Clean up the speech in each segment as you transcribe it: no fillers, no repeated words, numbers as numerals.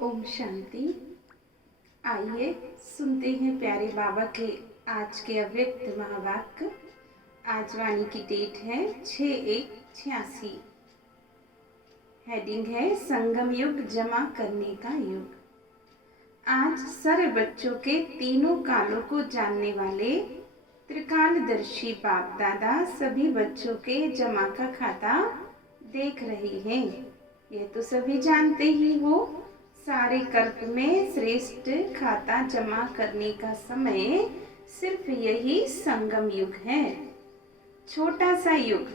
ओम शांति। आइए सुनते हैं प्यारे बाबा के आज के अव्यक्त महावाक्य। आज वाणी की डेट है 6/1/86। हेडिंग है संगम युग जमा करने का युग। आज सारे बच्चों के तीनों कालों को जानने वाले त्रिकालदर्शी बाप दादा सभी बच्चों के जमा का खाता देख रहे हैं। यह तो सभी जानते ही हो, सारे कल्प में श्रेष्ठ खाता जमा करने का समय सिर्फ यही संगम युग है। छोटा सा युग,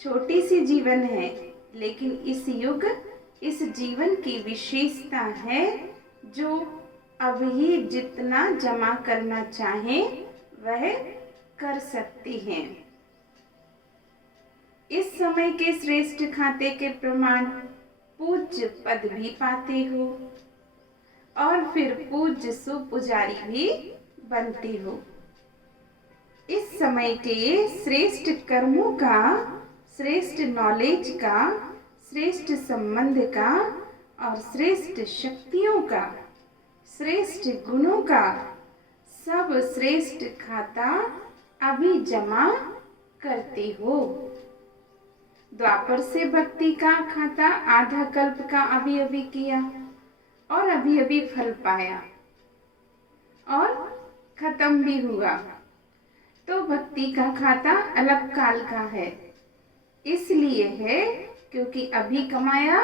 छोटी सी जीवन है, लेकिन इस युग इस जीवन की विशेषता है जो अब ही जितना जमा करना चाहें वह कर सकती हैं। इस समय के श्रेष्ठ खाते के प्रमाण पूज्य पद भी पाते हो और फिर पूज्य सुपुजारी भी बनते हो। इस समय के श्रेष्ठ कर्मों का, श्रेष्ठ नॉलेज का, श्रेष्ठ संबंध का और श्रेष्ठ शक्तियों का, श्रेष्ठ गुणों का सब श्रेष्ठ खाता अभी जमा करते हो। द्वापर से भक्ति का खाता आधा कल्प का अभी अभी किया और अभी अभी फल पाया और खत्म भी हुआ, तो भक्ति का खाता अलग काल का है। इसलिए है क्योंकि अभी कमाया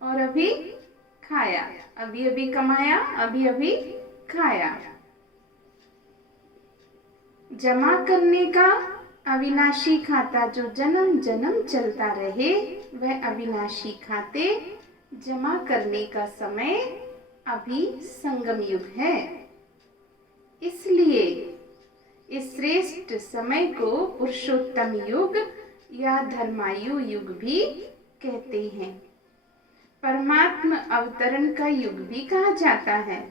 और अभी खाया, अभी अभी कमाया, अभी अभी खाया। जमा करने का अविनाशी खाता जो जन्म जन्म चलता रहे, वह अविनाशी खाते जमा करने का समय अभी संगम युग है। इसलिए इस श्रेष्ठ समय को पुरुषोत्तम युग या धर्मायु युग भी कहते हैं। परमात्मा अवतरण का युग भी कहा जाता है।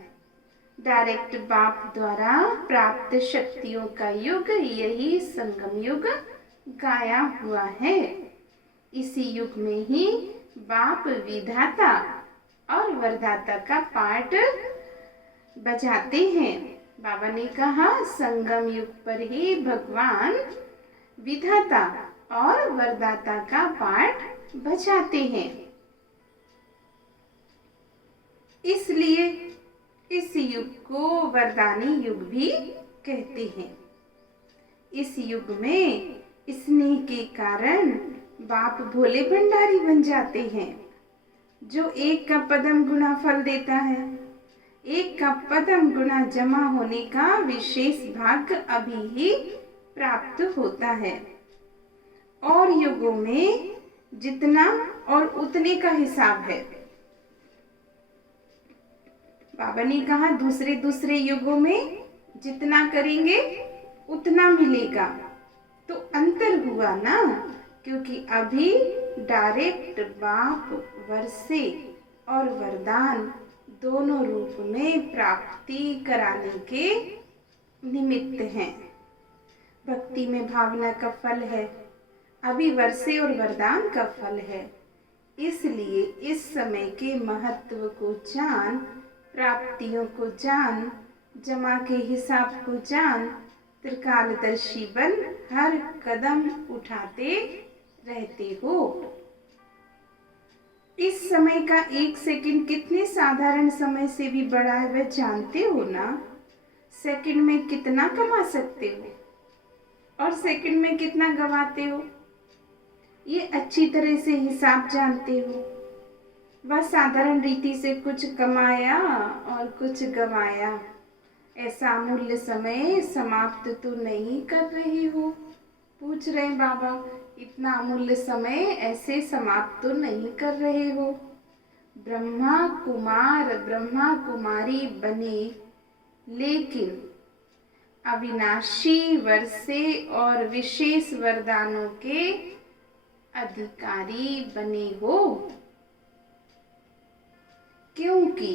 डायरेक्ट बाप द्वारा प्राप्त शक्तियों का युग यही संगम युग गाया हुआ है। इसी युग में ही बाप विधाता और वरदाता का पार्ट बजाते हैं। बाबा ने कहा संगम युग पर ही भगवान विधाता और वरदाता का पार्ट बजाते हैं। इसलिए इस युग को वरदानी युग भी कहते हैं। इस युग में स्नेह के कारण बाप भोले भंडारी बन जाते हैं, जो एक का पदम गुना फल देता है। एक का पदम गुना जमा होने का विशेष भाग्य अभी ही प्राप्त होता है। और युगों में जितना और उतने का हिसाब है। बाबा ने कहा दूसरे युगों में जितना करेंगे उतना मिलेगा, तो अंतर हुआ ना, क्योंकि अभी डायरेक्ट बाप वर्षे और वरदान दोनों रूप में प्राप्ति कराने के निमित्त हैं। भक्ति में भावना का फल है, अभी वर्षे और वरदान का फल है। इसलिए इस समय के महत्व को जान, प्राप्तियों को जान, जमा के हिसाब को जान, त्रिकालदर्शी बन हर कदम उठाते रहते हो। इस समय का एक सेकंड कितने साधारण समय से भी बड़ा है वह जानते हो ना। सेकंड में कितना कमा सकते हो और सेकंड में कितना गवाते हो, ये अच्छी तरह से हिसाब जानते हो। वह साधारण रीति से कुछ कमाया और कुछ गवाया, ऐसा अमूल्य समय समाप्त तो नहीं कर रहे हो। पूछ रहे बाबा, इतना अमूल्य समय ऐसे समाप्त तो नहीं कर रहे हो। ब्रह्मा कुमार ब्रह्मा कुमारी बने, लेकिन अविनाशी वर्षे और विशेष वरदानों के अधिकारी बने हो। क्योंकि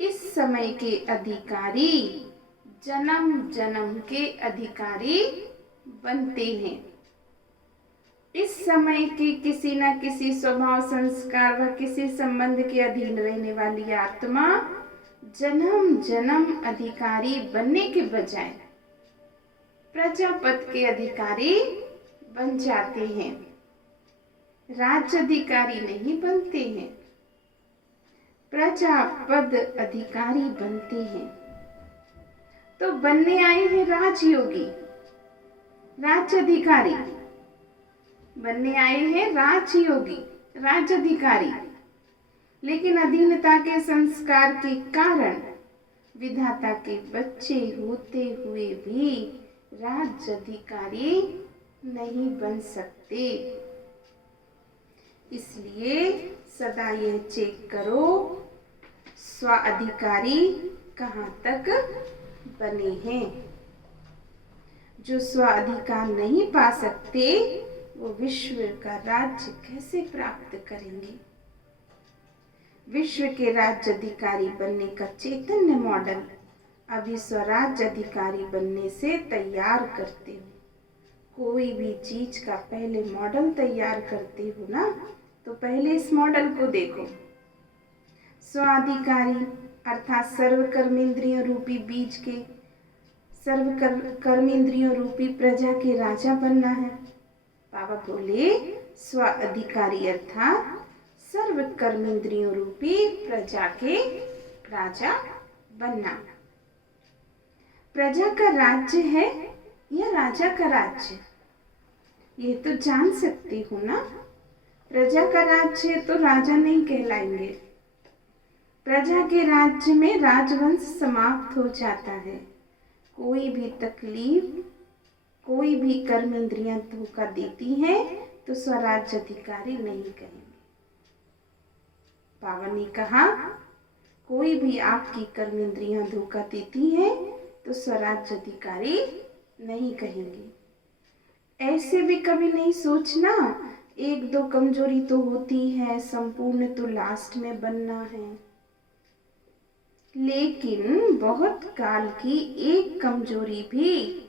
इस समय के अधिकारी जन्म जन्म के अधिकारी बनते हैं। इस समय की किसी न किसी स्वभाव, संस्कार व किसी संबंध के अधीन रहने वाली आत्मा जन्म जन्म अधिकारी बनने के बजाय प्रजापद के अधिकारी बन जाते हैं, राज्य अधिकारी नहीं बनते हैं, प्रजापद अधिकारी बनते हैं। तो बनने आए हैं राजयोगी, राज्य अधिकारी बनने आए हैं राजयोगी, राज्य अधिकारी, लेकिन अधीनता के संस्कार के कारण विधाता के बच्चे होते हुए भी राज्य अधिकारी नहीं बन सकते। इसलिए सदा यह चेक करो, स्व अधिकारी कहाँ तक बने हैं। जो स्व अधिकार नहीं पा सकते वो विश्व का राज्य कैसे प्राप्त करेंगे। विश्व के राज्य अधिकारी बनने का चैतन्य मॉडल अभी स्वराज्य अधिकारी बनने से तैयार करते हो। कोई भी चीज का पहले मॉडल तैयार करते हो ना, तो पहले इस मॉडल को देखो। स्वाधिकारी अर्थात सर्व कर्मेंद्रियों रूपी बीज के सर्व कर्मेंद्रियों रूपी प्रजा के राजा बनना है। बाबा बोले स्व अधिकारी अर्थात सर्व कर्मेंद्रियों रूपी प्रजा के राजा बनना। प्रजा का राज्य है या राजा का राज्य, ये तो जान सकते हो ना। प्रजा का राज्य है तो राजा नहीं कहलाएंगे। प्रजा के राज्य में राजवंश समाप्त हो जाता है। कोई भी तकलीफ, कोई भी कर्मेंद्रियां धोखा देती हैं तो स्वराज्य अधिकारी नहीं कहेंगे। बाबा ने कहा कोई भी आपकी कर्मेंद्रियां धोखा देती हैं तो स्वराज्य अधिकारी नहीं कहेंगे। ऐसे भी कभी नहीं सोचना एक दो कमजोरी तो होती है, संपूर्ण तो लास्ट में बनना है। लेकिन बहुत काल की एक कमजोरी भी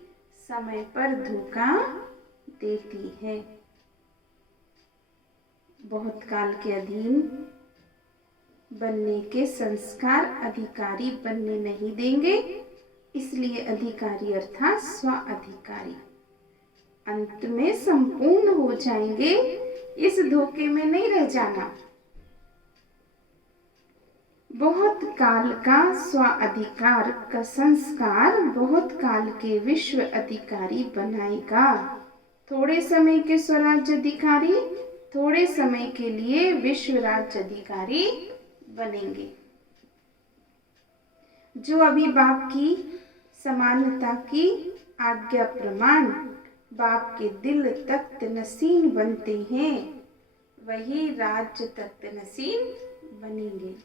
समय पर धोखा देती है। बहुत काल के अधीन बनने के संस्कार अधिकारी बनने नहीं देंगे, इसलिए अधिकारी अर्थात स्व अधिकारी अंत में संपूर्ण हो जाएंगे। इस धोखे में नहीं रह जाना। बहुत काल का स्व अधिकार का संस्कार बहुत काल के विश्व अधिकारी बनाएगा। थोड़े समय के स्वराज्य अधिकारी थोड़े समय के लिए विश्व राज्य अधिकारी बनेंगे। जो अभी बाप की समानता की आज्ञा प्रमाण बाप के दिल तख्त नसीन बनते हैं, वही राज्य तख्त नसीन बनेंगे।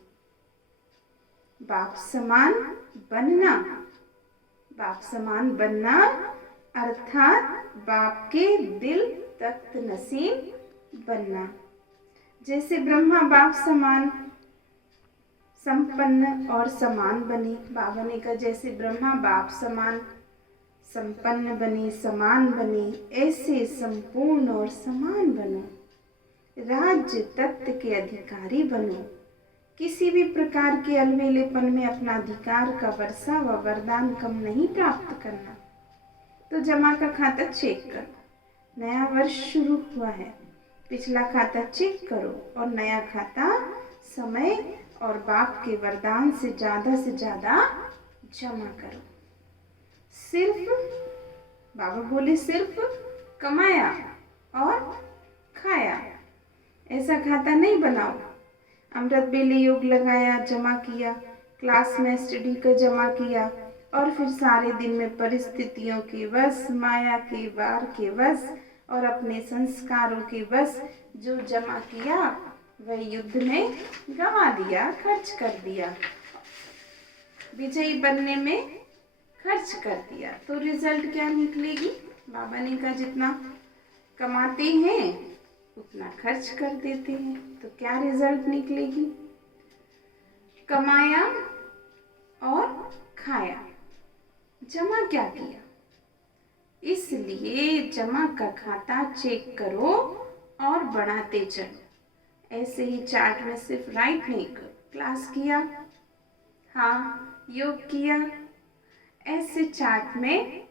बाप समान बनना, बाप समान बनना अर्थात बाप के दिल तख्त नसीन बनना। जैसे ब्रह्मा बाप समान संपन्न और समान बने, बाबा ने कहा जैसे ब्रह्मा बाप समान संपन्न बने, समान बने, ऐसे संपूर्ण और समान बनो, राज्य तत्व के अधिकारी बनो। किसी भी प्रकार के अलमेलेपन में अपना अधिकार का वर्षा व वरदान कम नहीं प्राप्त करना। तो जमा का खाता चेक करो, नया वर्ष शुरू हुआ है, पिछला खाता चेक करो और नया खाता समय और बाप के वरदान से ज्यादा जमा करो। सिर्फ बाबा बोले सिर्फ कमाया और खाया ऐसा खाता नहीं बनाओ। अमृत बेले योग लगाया, जमा किया, क्लास में स्टडी का जमा किया और फिर सारे दिन में परिस्थितियों के वश, माया के वार के वश और अपने संस्कारों के वश जो जमा किया वह युद्ध में गंवा दिया, खर्च कर दिया, विजयी बनने में खर्च कर दिया। तो रिजल्ट क्या निकलेगी? बाबा ने कहा जितना कमाते हैं उतना खर्च कर देते हैं, तो क्या रिजल्ट निकलेगी? कमाया और खाया, जमा क्या किया? इसलिए जमा का खाता चेक करो और बढ़ाते चलो। ऐसे ही चार्ट में सिर्फ राइट नहीं करो। क्लास किया, हाँ योग किया, ऐसे चार्ट में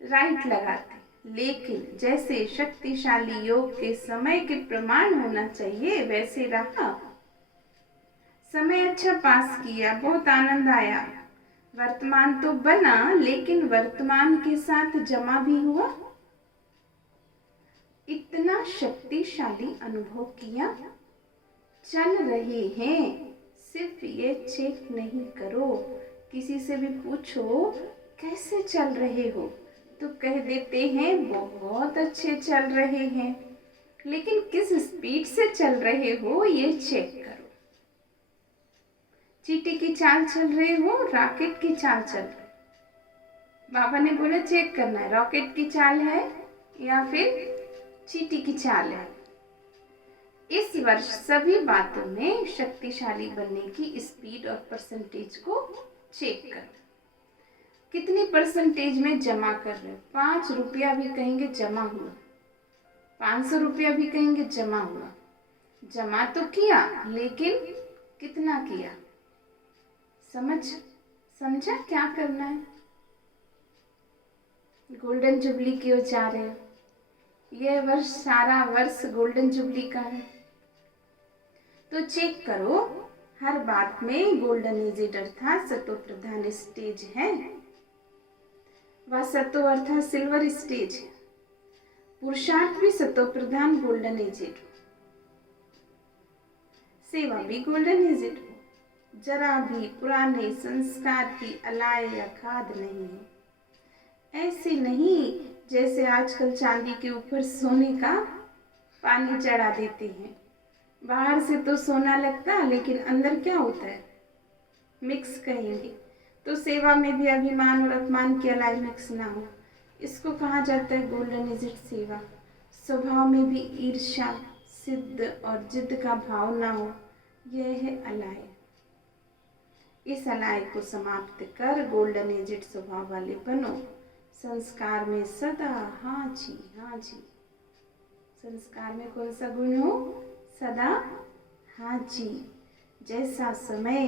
राइट लगाते, लेकिन जैसे शक्तिशाली योग के समय के प्रमाण होना चाहिए वैसे रहा। समय अच्छा पास किया, बहुत आनंद आया, वर्तमान तो बना लेकिन वर्तमान के साथ जमा भी हुआ। इतना शक्तिशाली अनुभव किया। चल रहे हैं, सिर्फ ये चेक नहीं करो। किसी से भी पूछो कैसे चल रहे हो तो कह देते हैं बहुत अच्छे चल रहे हैं, लेकिन किस स्पीड से चल रहे हो ये चेक करो। चींटी की चाल चल रहे हो, रॉकेट की चाल चल रही। बाबा ने बोला चेक करना है रॉकेट की चाल है या फिर चींटी की चाल है। इस वर्ष सभी बातों में शक्तिशाली बनने की स्पीड और परसेंटेज को चेक करो। कितनी परसेंटेज में जमा कर रहे हो? 5 रुपया भी कहेंगे जमा हुआ, 500 रुपया भी कहेंगे जमा हुआ। जमा तो किया लेकिन कितना किया? समझा क्या करना है? गोल्डन जुबली की ओर जा रहे हो। यह वर्ष सारा वर्ष गोल्डन जुबली का है, तो चेक करो हर बात में गोल्डन एज अर्थात सतो प्रधान स्टेज है। वह सतो अर्थात सिल्वर स्टेज है। पुरुषार्थ भी सतो प्रधान गोल्डन एजेड हो, सेवा भी गोल्डन एजेड हो। जरा भी पुराने संस्कार की अलाय या खाद नहीं है। ऐसे नहीं जैसे आजकल चांदी के ऊपर सोने का पानी चढ़ा देते हैं। बाहर से तो सोना लगता लेकिन अंदर क्या होता है? मिक्स कहेंगे। तो सेवा में भी अभिमान और अपमान की अलाई मिक्स ना हो, इसको कहा जाता है गोल्डन एजेड सेवा। स्वभाव में भी ईर्ष्या, सिद्ध और जिद्द का भाव ना हो, यह है अलाय। इस अलाय को समाप्त कर गोल्डन एजेड स्वभाव वाले बनो। संस्कार में सदा हाँ जी हाँ जी। संस्कार में कौन सा गुण हो? सदा हाँ जी। जैसा समय,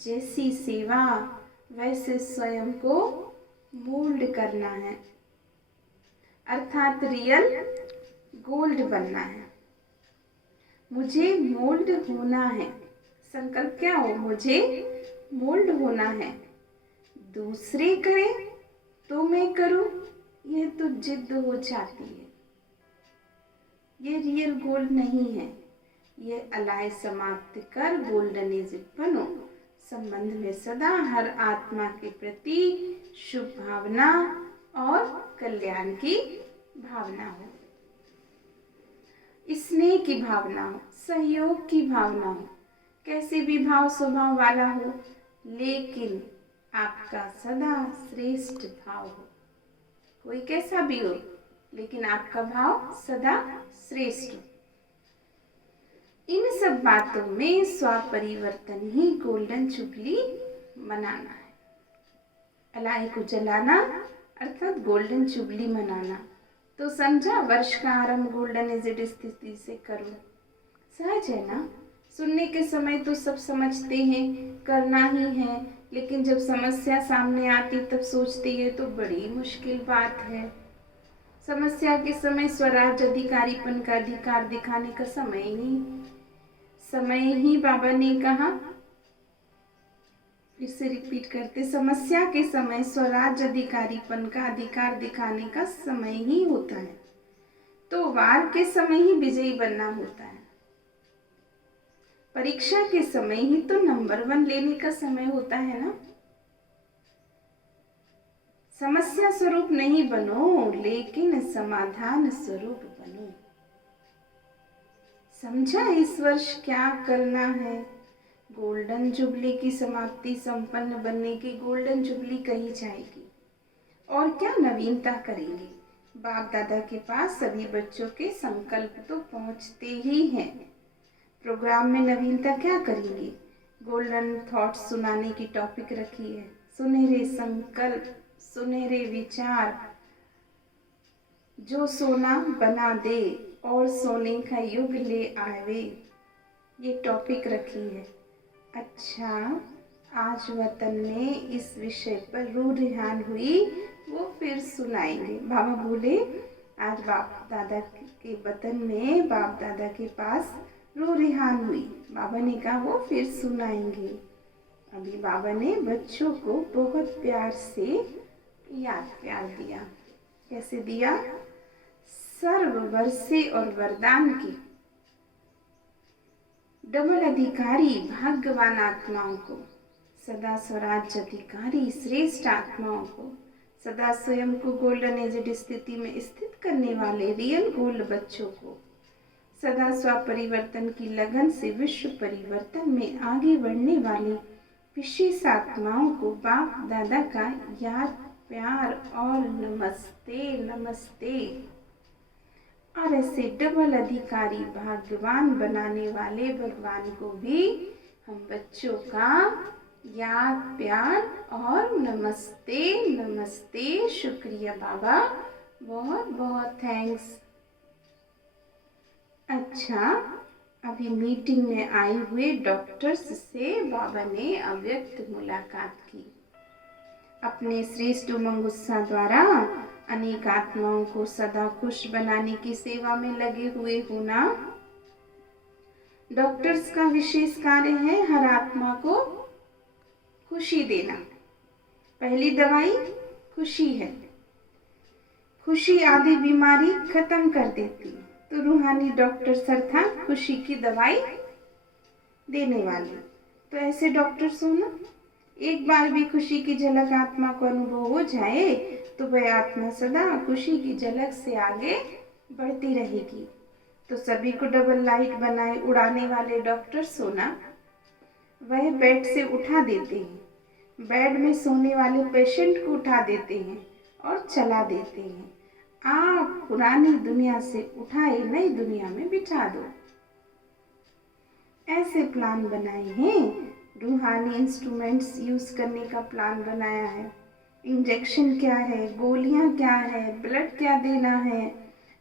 जैसी सेवा, वैसे स्वयं को मोल्ड करना है, अर्थात रियल गोल्ड बनना है। मुझे मोल्ड होना है। संकल्प क्या हो? मुझे मोल्ड होना है। दूसरे करें तो मैं करूं, यह तो जिद हो जाती है। ये रियल गोल्ड नहीं है। ये अलाय समाप्त कर गोल्डन एजेड बनो। संबंध में सदा हर आत्मा के प्रति शुभ भावना और कल्याण की भावना हो, स्नेह की भावना हो, सहयोग की भावना हो। कैसे भी भाव स्वभाव वाला हो, लेकिन आपका सदा श्रेष्ठ भाव हो। कोई कैसा भी हो लेकिन आपका भाव सदा श्रेष्ठ हो। इन सब बातों में स्वपरिवर्तन ही गोल्डन जुबली मनाना है। अलाय को जलाना अर्थात गोल्डन जुबली मनाना। तो समझा, वर्ष का आरंभ गोल्डन एजेड स्थिति से करो। सहज है ना? सुनने के समय तो सब समझते हैं करना ही है, लेकिन जब समस्या सामने आती तब सोचते हैं तो बड़ी मुश्किल बात है। समस्या के समय स्वराज अधिकारीपन का अधिकार दिखाने का समय ही बाबा ने कहा, इसे रिपीट करते, समस्या के समय स्वराज अधिकारीपन का अधिकार दिखाने का समय ही होता है, तो वार के समय ही विजयी बनना होता है। परीक्षा के समय ही तो नंबर 1 लेने का समय होता है ना। समस्या स्वरूप नहीं बनो, लेकिन समाधान स्वरूप बनो। समझा इस वर्ष क्या करना है? गोल्डन जुबली की समाप्ति संपन्न बनने की गोल्डन जुबली कही जाएगी। और क्या नवीनता करेंगे? बाप दादा के पास सभी बच्चों के संकल्प तो पहुंचते ही हैं। प्रोग्राम में नवीनता क्या करेंगे? गोल्डन थॉट्स सुनाने की टॉपिक रखी है। सुनहरे संकल्प, सुनहरे विचार, जो सोना बना दे और सोने का युग ले आवे। ये टॉपिक रखी है। अच्छा, आज वतन में इस विषय पर रूह रिहान हुई, वो फिर सुनाएंगे। बाबा बोले आज बाप दादा के वतन में बाप दादा के पास रूह रिहान हुई। बाबा ने कहा वो फिर सुनाएंगे। अभी बाबा ने बच्चों को बहुत प्यार से याद प्यार दिया। कैसे दिया? सर्व वर्षे और वरदान की डबल अधिकारी भाग्यवान आत्माओं को, सदा स्वराज्य अधिकारी श्रेष्ठ आत्माओं को, सदा स्वयं को गोल्डन एजेड स्थिति में स्थित करने वाले रियल गोल्ड बच्चों को, सदा स्वपरिवर्तन की लगन से विश्व परिवर्तन में आगे बढ़ने वाले विशेष आत्माओं को बाप दादा का याद प्यार और नमस्ते नमस्ते। और ऐसे डबल अधिकारी भाग्यवान बनाने वाले भगवान को भी हम बच्चों का याद प्यार और नमस्ते नमस्ते। शुक्रिया बाबा, बहुत बहुत थैंक्स। अच्छा, अभी मीटिंग में आए हुए डॉक्टर्स से बाबा ने अव्यक्त मुलाकात की। अपने श्रेष्ठ उमंग उत्साह द्वारा अनेक आत्माओं को सदा खुश बनाने की सेवा में लगे हुए हो ना। डॉक्टर्स का विशेष कार्य है हर आत्मा को खुशी देना। पहली दवाई खुशी है। खुशी आदि बीमारी खत्म कर देती है। तो रूहानी डॉक्टर अर्थात खुशी की दवाई देने वाले। तो ऐसे डॉक्टर्स हो ना, एक बार भी खुशी की झलक आत्मा को अनुभव हो जाए तो वह आत्मा सदा खुशी की झलक से आगे बढ़ती रहेगी। तो सभी को डबल लाइट बनाए उड़ाने वाले डॉक्टर्स हो ना, वह बेड से उठा देते हैं, बेड में सोने वाले पेशेंट को उठा देते हैं और चला देते हैं। आप पुरानी दुनिया से उठाए नई दुनिया में बिठा दो। ऐसे प्लान बनाए हैं। रूहानी इंस्ट्रूमेंट्स यूज करने का प्लान बनाया है। इंजेक्शन क्या है, गोलियां क्या है, ब्लड क्या देना है,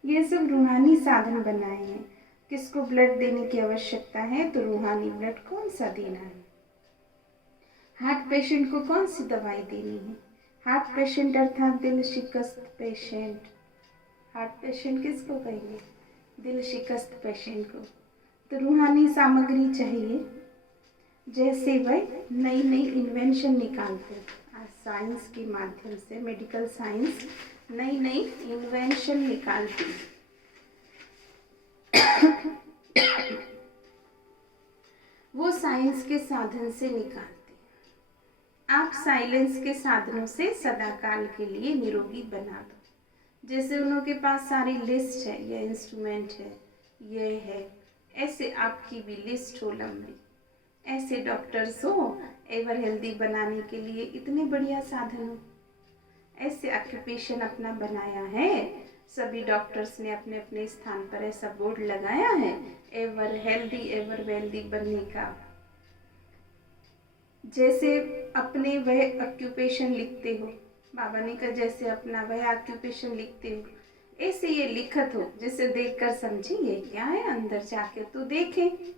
ये सब रूहानी साधन बनाए हैं। किसको ब्लड देने की आवश्यकता है तो रूहानी ब्लड कौन सा देना है। हार्ट पेशेंट को कौन सी दवाई देनी है। हार्ट पेशेंट अर्थात दिल शिकस्त पेशेंट। हार्ट पेशेंट किसको कहेंगे? दिल शिकस्त पेशेंट को। तो रूहानी सामग्री चाहिए। जैसे वह नई नई इन्वेंशन निकालते हैं, आज साइंस के माध्यम से मेडिकल साइंस नई नई इन्वेंशन निकालती है। वो साइंस के साधन से निकालते हैं। आप साइलेंस के साधनों से सदाकाल के लिए निरोगी बना दो। जैसे उनके पास सारी लिस्ट है, ये इंस्ट्रूमेंट है, ये है, ऐसे आपकी भी लिस्ट हो लंबी। ऐसे डॉक्टर्स हो एवर हेल्दी बनाने के लिए इतने बढ़िया साधन हो। ऐसे ऑक्यूपेशन अपना बनाया है। सभी डॉक्टर्स ने अपने अपने स्थान पर ऐसा बोर्ड लगाया है एवर हेल्दी एवर वेल्दी बनने का। जैसे अपने वह ऑक्यूपेशन लिखते हो, बाबा ने कहा जैसे अपना वह ऑक्यूपेशन लिखते हो, ऐसे ये लिखत हो जिसे देखकर समझे ये क्या है, अंदर जाके तो देखें।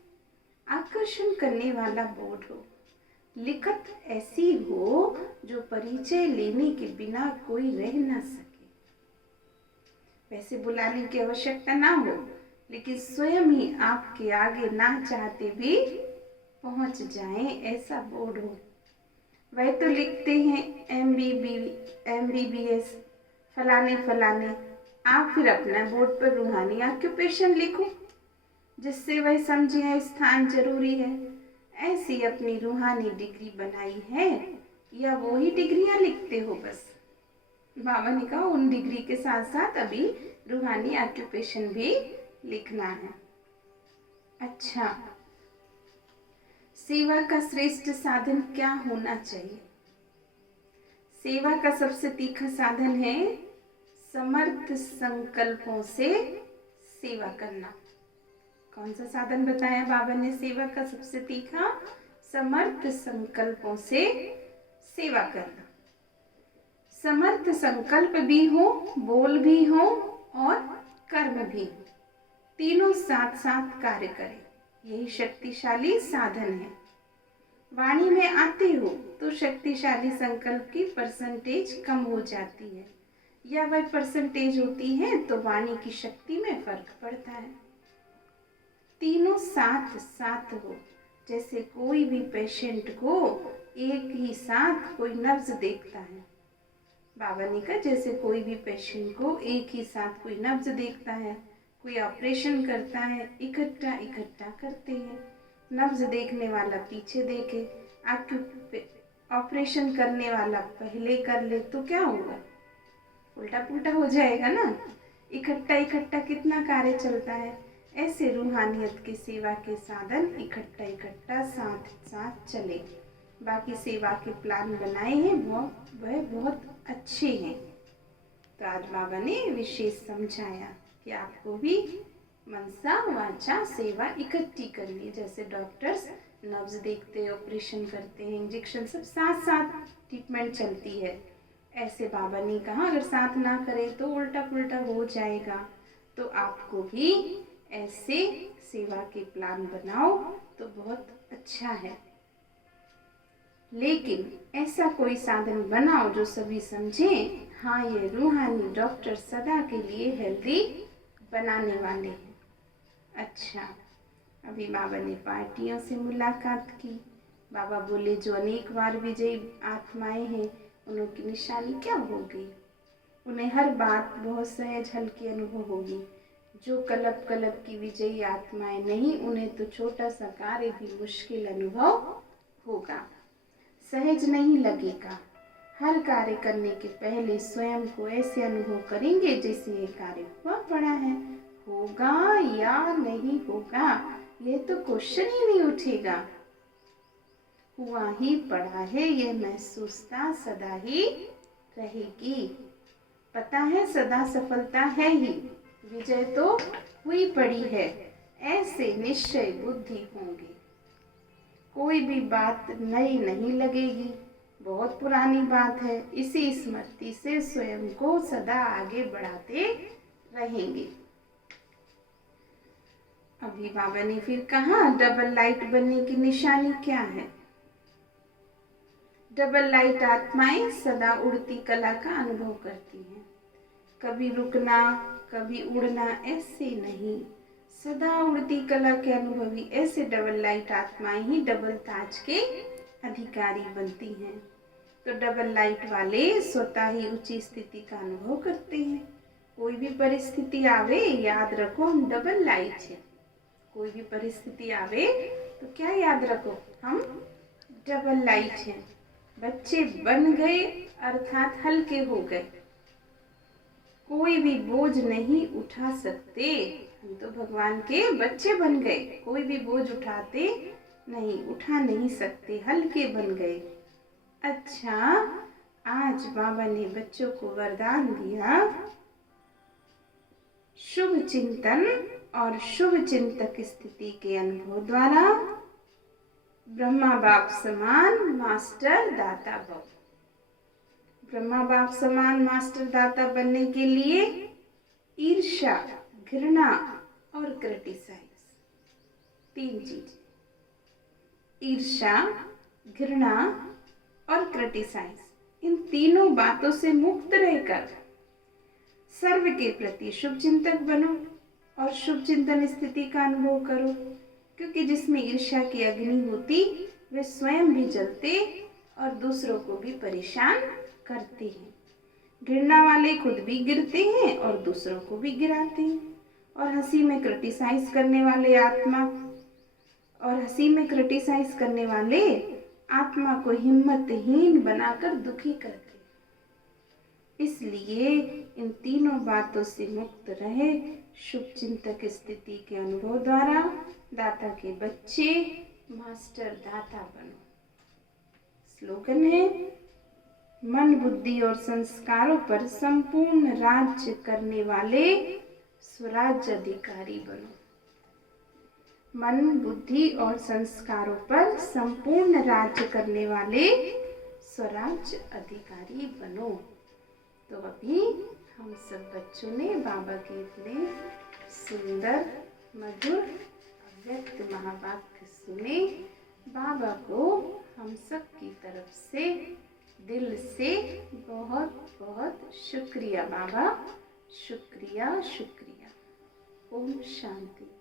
आकर्षण करने वाला बोर्ड हो, लिखत ऐसी हो जो परिचय लेने के बिना कोई रह ना सके। वैसे बुलाने की आवश्यकता ना हो, लेकिन स्वयं ही आपके आगे ना चाहते भी पहुंच जाएं, ऐसा बोर्ड हो। वह तो लिखते हैं MBBS फलाने फलाने। आप फिर अपना बोर्ड पर रूहानी ऑक्यूपेशन लिखो जिससे वह समझे स्थान जरूरी है। ऐसी अपनी रूहानी डिग्री बनाई है या वो ही डिग्रियां लिखते हो बस। बाबा ने कहा उन डिग्री के साथ साथ अभी रूहानी ऑक्यूपेशन भी लिखना है। अच्छा, सेवा का श्रेष्ठ साधन क्या होना चाहिए? सेवा का सबसे तीखा साधन है समर्थ संकल्पों से सेवा करना। कौन सा साधन बताया बाबा ने सेवा का सबसे तीखा? समर्थ संकल्पों से सेवा करना। समर्थ संकल्प भी हो, बोल भी हो और कर्म भी, तीनों साथ साथ कार्य करें, यही शक्तिशाली साधन है। वाणी में आते हो तो शक्तिशाली संकल्प की परसेंटेज कम हो जाती है, या वह परसेंटेज होती है तो वाणी की शक्ति में फर्क पड़ता है। तीनों साथ साथ हो, जैसे कोई भी पेशेंट को एक ही साथ कोई नब्ज देखता है, बाबा ने कहा जैसे कोई भी पेशेंट को एक ही साथ कोई नब्ज देखता है, कोई ऑपरेशन करता है, इकट्ठा इकट्ठा करते हैं। नब्ज देखने वाला पीछे देखे, ऑपरेशन करने वाला पहले कर ले तो क्या होगा, उल्टा पुल्टा हो जाएगा ना। इकट्ठा इकट्ठा कितना कार्य चलता है। ऐसे रूहानियत की सेवा के साधन इकट्ठा इकट्ठा साथ साथ चले। बाकी सेवा के प्लान बनाए हैं वह बहुत अच्छे हैं। तो आज बाबा ने विशेष समझाया कि आपको भी मनसा वाचा सेवा इकट्ठी करनी है। जैसे डॉक्टर्स नब्ज देखते हैं, ऑपरेशन करते हैं, इंजेक्शन, सब साथ साथ ट्रीटमेंट चलती है। ऐसे बाबा ने कहा अगर साथ ना करें तो उल्टा पुल्टा हो जाएगा। तो आपको भी ऐसे सेवा के प्लान बनाओ तो बहुत अच्छा है। लेकिन ऐसा कोई साधन बनाओ जो सभी समझें, हाँ ये रूहानी डॉक्टर सदा के लिए हेल्दी बनाने वाले हैं। अच्छा, अभी बाबा ने पार्टियों से मुलाकात की। बाबा बोले जो अनेक बार विजयी आत्माएं हैं उनकी निशानी क्या होगी, उन्हें हर बात बहुत सहज हल्की अनुभव होगी। जो कलप कलप की विजयी आत्माएं नहीं, उन्हें तो छोटा सा कार्य भी मुश्किल अनुभव होगा, सहज नहीं लगेगा। हर कार्य करने के पहले स्वयं को ऐसे अनुभव करेंगे जैसे ये कार्य हुआ पड़ा है, होगा या नहीं होगा ये तो क्वेश्चन ही नहीं उठेगा। हुआ ही पड़ा है ये महसूसता सदा ही रहेगी। पता है सदा सफलता है ही, विजय तो हुई पड़ी है, ऐसे निश्चय बुद्धि होंगे। कोई भी बात नई नहीं लगेगी, बहुत पुरानी बात है। इसी स्मृति से स्वयं को सदा आगे बढ़ाते रहेंगे। अभी बाबा ने फिर कहा डबल लाइट बनने की निशानी क्या है। डबल लाइट आत्माएं सदा उड़ती कला का अनुभव करती हैं, कभी रुकना कभी उड़ना ऐसे नहीं, सदा उड़ती कला के अनुभवी ऐसे डबल लाइट आत्माएं ही डबल ताज के अधिकारी बनती हैं। तो डबल लाइट वाले स्वतः ही ऊंची स्थिति का अनुभव करते हैं। कोई भी परिस्थिति आवे याद रखो हम डबल लाइट हैं। कोई भी परिस्थिति आवे तो क्या याद रखो, हम डबल लाइट हैं। बच्चे बन गए अर्थात हल्के हो गए, कोई भी बोझ नहीं उठा सकते। हम तो भगवान के बच्चे बन गए, कोई भी बोझ उठाते नहीं, उठा नहीं सकते, हल्के बन गए। अच्छा, आज बाबा ने बच्चों को वरदान दिया, शुभ चिंतन और शुभ चिंतक स्थिति के अनुभव द्वारा ब्रह्मा बाप समान मास्टर दाता भव। ब्रह्मा बाप समान मास्टर दाता बनने के लिए ईर्ष्या, घृणा और क्रिटिसाइज, तीन चीज, ईर्ष्या, घृणा और क्रिटिसाइज, इन तीनों बातों से मुक्त रहकर सर्व के प्रति शुभ चिंतक बनो और शुभ चिंतन स्थिति का अनुभव करो। क्योंकि जिसमें ईर्ष्या की अग्नि होती वे स्वयं भी जलते और दूसरों को भी परेशान करते हैं। घृणा वाले खुद भी गिरते हैं और दूसरों को भी गिराते हैं। और हंसी में क्रिटिसाइज करने वाले आत्मा को हिम्मतहीन बनाकर दुखी करते। इसलिए इन तीनों बातों से मुक्त रहे, शुभ चिंतक स्थिति के अनुभव द्वारा दाता के बच्चे मास्टर दाता बनो। स्लोगन है, मन बुद्धि और संस्कारों पर संपूर्ण राज्य करने वाले स्वराज्य अधिकारी बनो। मन बुद्धि और संस्कारों पर संपूर्ण राज्य करने वाले स्वराज्य अधिकारी बनो। तो अभी हम सब बच्चों ने बाबा के इतने सुंदर मधुर अव्यक्त महावाक्य सुने। बाबा को हम सब की तरफ से दिल से बहुत बहुत शुक्रिया बाबा, शुक्रिया शुक्रिया। ओम शांति।